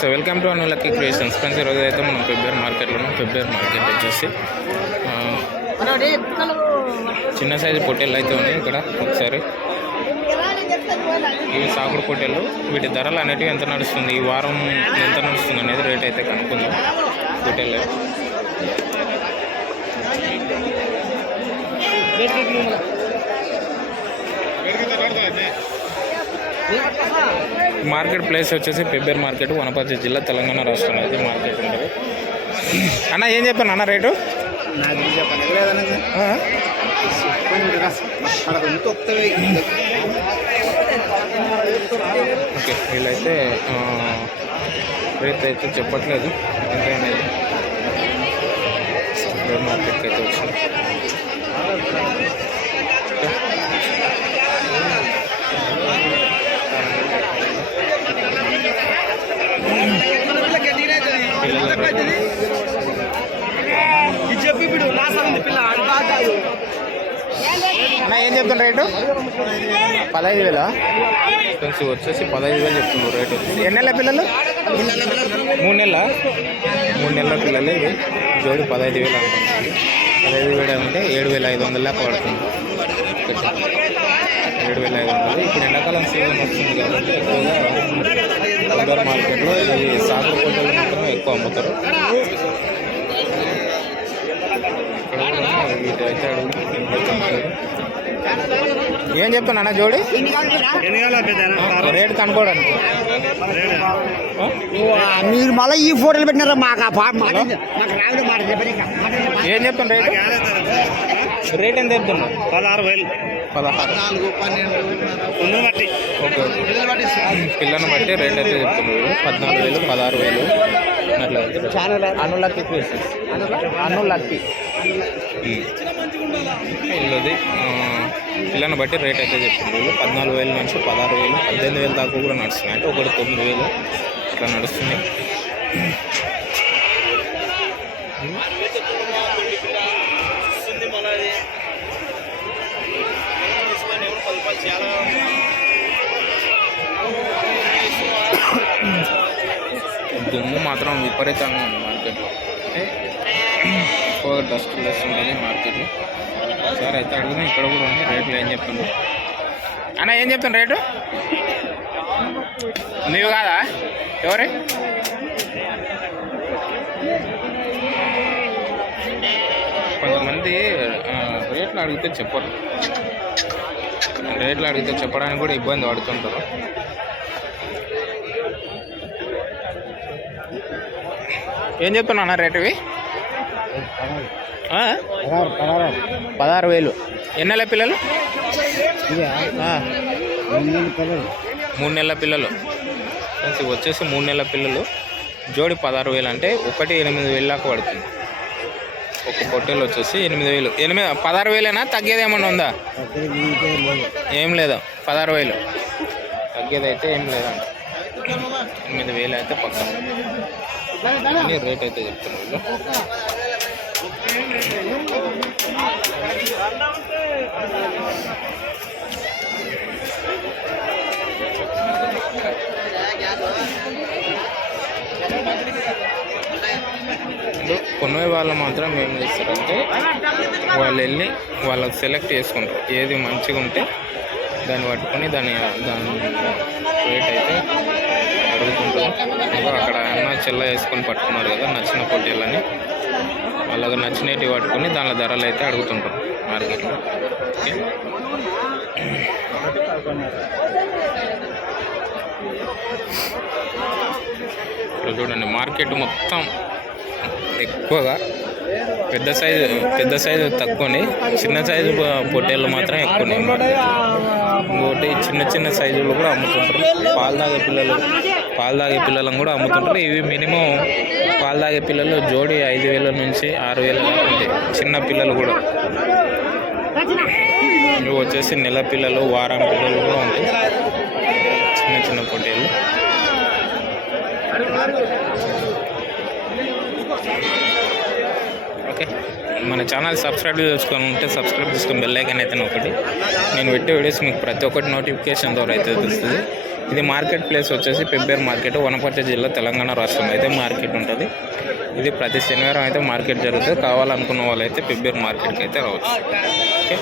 నమస్తే, welcome to అనులక్కీ creations. Friends, ఈరోజు అయితే మనం ఫిబ్రవరి మార్కెట్లో ఉన్నాం. ఫిబ్రవరి మార్కెట్ వచ్చేసి చిన్న సైజు పొట్టేళ్ళు అయితే ఉన్నాయి. ఇక్కడ ఒకసారి ఇవి సాకుడు పొట్టేళ్ళు, వీటి ధరలు అనేటివి ఎంత నడుస్తుంది, ఈ వారం ఎంత నడుస్తుంది అనేది రేట్ అయితే కనుక్కుందాం. పొట్టేళ్ళు మార్కెట్ ప్లేస్ వచ్చేసి ఫిబ్రవరి మార్కెట్, వనపర్తి జిల్లా, తెలంగాణ రాష్ట్రం అయితే మార్కెట్ ఉంటుంది. అన్న ఏం చెప్పాను అన్న రేటు? ఓకే, వీళ్ళైతే రేట్ అయితే చెప్పట్లేదు ఎంత అనేది. ఫిబ్రవరి మార్కెట్కి అయితే వచ్చింది. అన్న ఏం చెప్తున్నారు రేటు? 15,000. ఫ్రెండ్స్ వచ్చేసి 15,000 చెప్తున్నారు రేటు. ఎన్ని నెలల పిల్లలు? 3 నెలల పిల్లలు. ఇవి జోడి 15,000 అనుకుంటుంది. 15,000 అంటే 7,500 దాకా పడుతుంది. 7,500. ఇప్పుడు ఎండాకాలం సీజన్ వస్తుంది కాబట్టి ఎక్కువగా ఫిబ్రవరి మార్కెట్లో ఈ సాగు పొట్టలు మాత్రం ఎక్కువ అమ్ముతారు. వీటి అయితే ఏం చెప్తున్నా అన్న జోడి రేటు కనుక్కోవడానికి? మీరు మళ్ళీ ఈ ఫోటోలు పెట్టినారా మాకు? ఏం చెప్తున్నా రేటు? రేట్ ఎంత చెప్తున్నా? 16,000. 16. ఓకే, పిల్లను బట్టి రేట్ అయితే చెప్తున్నారు. 14,000, 16,000 అట్లా. అనులక్కీ ఇల్లుది పిల్లను బట్టి రేట్ అయితే చెప్తున్నారు. 14,000 నుంచి 16,000, 18,000 దాకా కూడా నడుస్తున్నాయి. అంటే ఒకటి 9,000 ఇట్లా నడుస్తుంది. దుమ్ము మాత్రం విపరీతంగా ఉంది మార్కెట్లో. అంటే ఎక్కువగా డస్ట్ ఉంటుంది మార్కెట్లో. ఒకసారి అయితే అడుగుదాం. ఇక్కడ కూడా ఉంది. రేట్లు ఏం చెప్తున్నారు అన్న? ఏం చెప్తాను రేటు? నీవు కాదా? ఎవరి? కొంతమంది రేట్లు అడిగితే చెప్పరు. రేట్లు అడిగితే చెప్పడానికి కూడా ఇబ్బంది పడుతుంటారు. ఏం చెప్తున్నా అన్న రేటు ఇవి? 16,000. ఎన్ని నెలల పిల్లలు? 3 నెలల పిల్లలు. వచ్చేసి 3 నెలల పిల్లలు. జోడి 16,000 అంటే ఒకటి 8,000 దాకా పడుతుంది. ఒక పొట్టేలు వచ్చేసి 8,000. 16,000 తగ్గేది ఏమన్నా ఉందా? ఏం లేదా? 16,000 తగ్గేది అయితే ఏం లేదండి. 8,000 అయితే పక్కన రేట్ అయితే చెప్తున్నారు. కొనే వాళ్ళు మాత్రం ఏం చేస్తారంటే వాళ్ళు వెళ్ళి వాళ్ళకి సెలెక్ట్ చేసుకుంటారు. ఏది మంచిగా ఉంటే దాన్ని పట్టుకొని దాని రేట్ అయితే అడుగుతుంటారు. ఇంకా అక్కడ అన్న చెల్ల వేసుకొని పట్టుకున్నారు కదా నచ్చిన పొట్టేళ్ళని, వాళ్ళకి నచ్చినవి పట్టుకొని దాని ధరలు అయితే అడుగుతుంటారు మార్కెట్లో. ఇక్కడ చూడండి మార్కెట్ మొత్తం ఎక్కువగా పెద్ద సైజు తక్కువని, చిన్న సైజు పొట్టేళ్ళు మాత్రం ఎక్కువ ఉన్నాయి. ఇంకోటి చిన్న సైజులు కూడా అమ్ముతుంటారు. పాలు తాగే పిల్లలను కూడా అమ్ముతుంటారు. ఇవి మినిమం పాలు తాగే పిల్లలు జోడి 5,000 నుంచి 6,000 దాకా ఉంటాయి. చిన్న పిల్లలు కూడా ఇవి వచ్చేసి నెల పిల్లలు, వారం పిల్లలు కూడా ఉంటాయి. చిన్న పొట్టేళ్ళు. ఓకే, మన ఛానల్ సబ్స్క్రైబ్ చేసుకొని ఉంటే సబ్స్క్రైబ్ చేసుకొని బెల్ ఐకాన్ అయితే ఒకటి. నేను పెట్టే వీడియోస్ మీకు ప్రతి ఒక్కటి నోటిఫికేషన్ ద్వారా అయితే వస్తుంది. ఇది మార్కెట్ ప్లేస్ వచ్చేసి పెబ్బేరు మార్కెట్, వనపర్తి జిల్లా, తెలంగాణ రాష్ట్రంలో అయితే మార్కెట్ ఉంటుంది. ఇది ప్రతి శనివారం అయితే మార్కెట్ జరుగుతుంది. కావాలనుకున్న వాళ్ళు అయితే పెబ్బేరు మార్కెట్కి అయితే రావచ్చు. ఓకే.